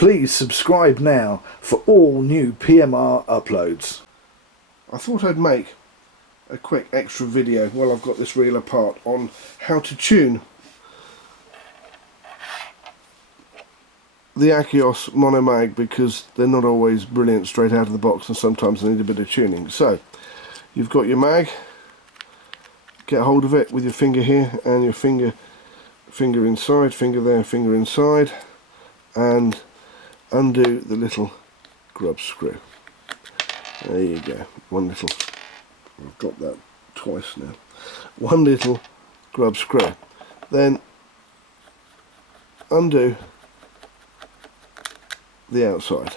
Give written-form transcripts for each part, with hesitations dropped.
Please subscribe now for all new PMR uploads. I thought I'd make a quick extra video while I've got this reel apart on how to tune the Akios monomag, because they're not always brilliant straight out of the box and sometimes they need a bit of tuning. So you've got your mag, get hold of it with your finger here and your finger inside, finger there, finger inside, and undo the little grub screw. There you go, one little, I've got that twice now, one little grub screw. Then undo the outside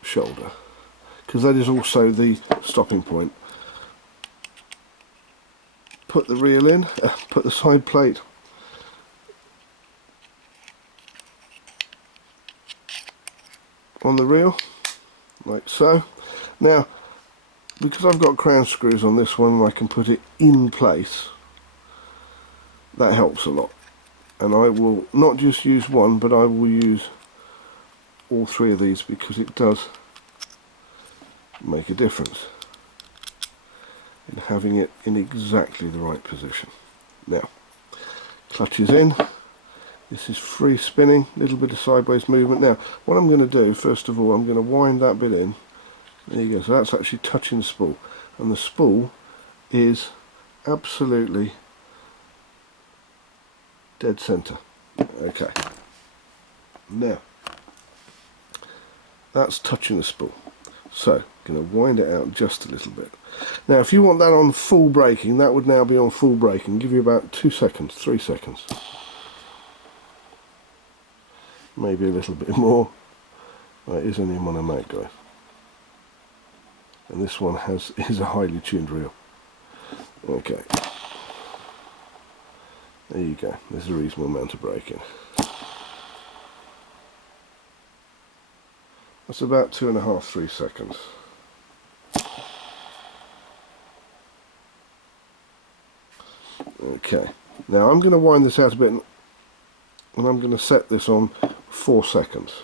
shoulder, because that is also the stopping point. Put the reel in, put the side plate on the reel, like so. Now, because I've got crown screws on this one and I can put it in place, that helps a lot. And I will not just use one, but I will use all three of these, because it does make a difference in having it in exactly the right position. Now, clutch is in. This is free spinning, a little bit of sideways movement. Now, what I'm going to do, first of all, I'm going to wind that bit in. There you go, so that's actually touching the spool. And the spool is absolutely dead centre. Okay. Now, that's touching the spool. So, I'm going to wind it out just a little bit. Now, if you want that on full braking, that would now be on full braking. Give you about 2 seconds, 3 seconds. Maybe a little bit more. It is only a monomag, guys, and this one is a highly tuned reel. Okay, there you go. There's a reasonable amount of braking. That's about 2.5, 3 seconds. Okay, now I'm going to wind this out a bit, and I'm going to set this on 4 seconds.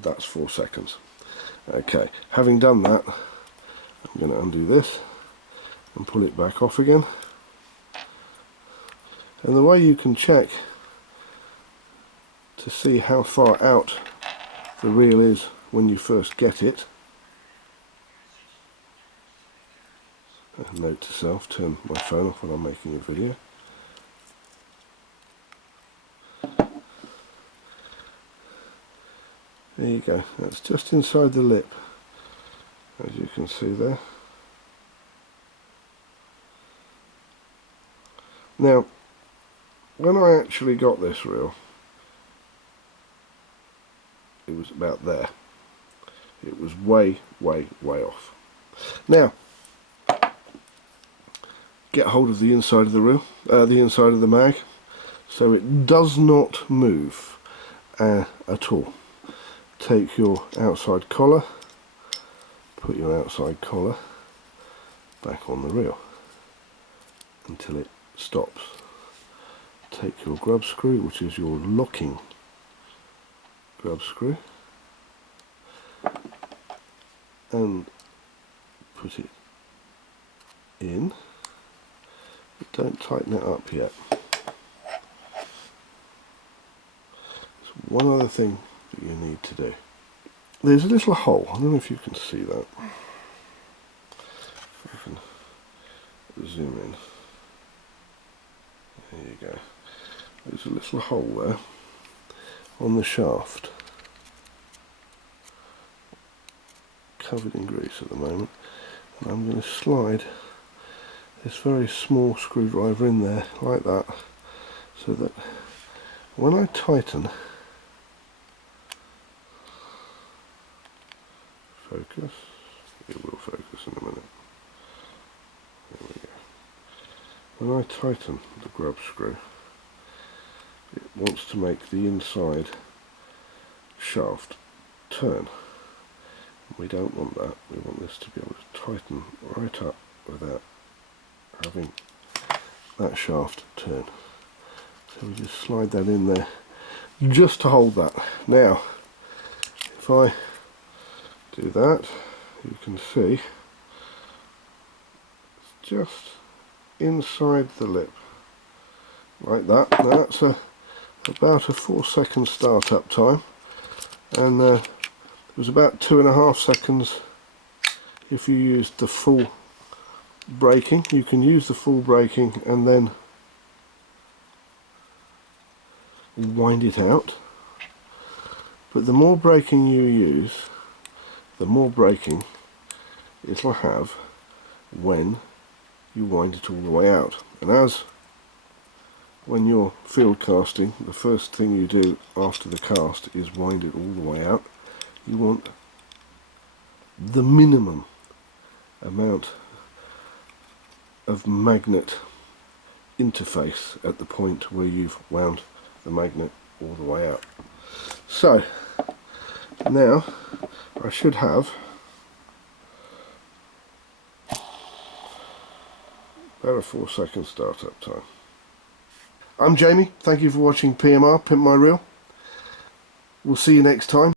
That's 4 seconds. Okay, having done that, I'm going to undo this and pull it back off again. And the way you can check to see how far out the reel is when you first get it, note to self, turn my phone off when I'm making a video. There you go, that's just inside the lip, as you can see there. Now, when I actually got this reel, it was about there. It was way, way, way off. Now, get hold of the inside of the reel, the inside of the mag, so it does not move at all. Take your outside collar, put your outside collar back on the reel until it stops. Take your grub screw, which is your locking grub screw, and put it in. But don't tighten it up yet. There's one other thing that you need to do. There's a little hole, I don't know if you can see that. If I can zoom in. There you go. There's a little hole there on the shaft, covered in grease at the moment, and I'm going to slide this very small screwdriver in there like that, so that when I tighten, focus, it will focus in a minute. There we go. When I tighten the grub screw, it wants to make the inside shaft turn. We don't want that. We want this to be able to tighten right up without having that shaft turn. So we just slide that in there just to hold that. Now if I do that, you can see it's just inside the lip like that. Now that's about a 4-second startup time, and it was about 2.5 seconds if you used the full braking. You can use the full braking and then wind it out, but the more braking you use, the more braking it'll have when you wind it all the way out. And as when you're field casting, the first thing you do after the cast is wind it all the way out. You want the minimum amount of magnet interface at the point where you've wound the magnet all the way out. So now I should have about a 4-second startup time. I'm Jamie, thank you for watching PMR, Pimp My Reel. We'll see you next time.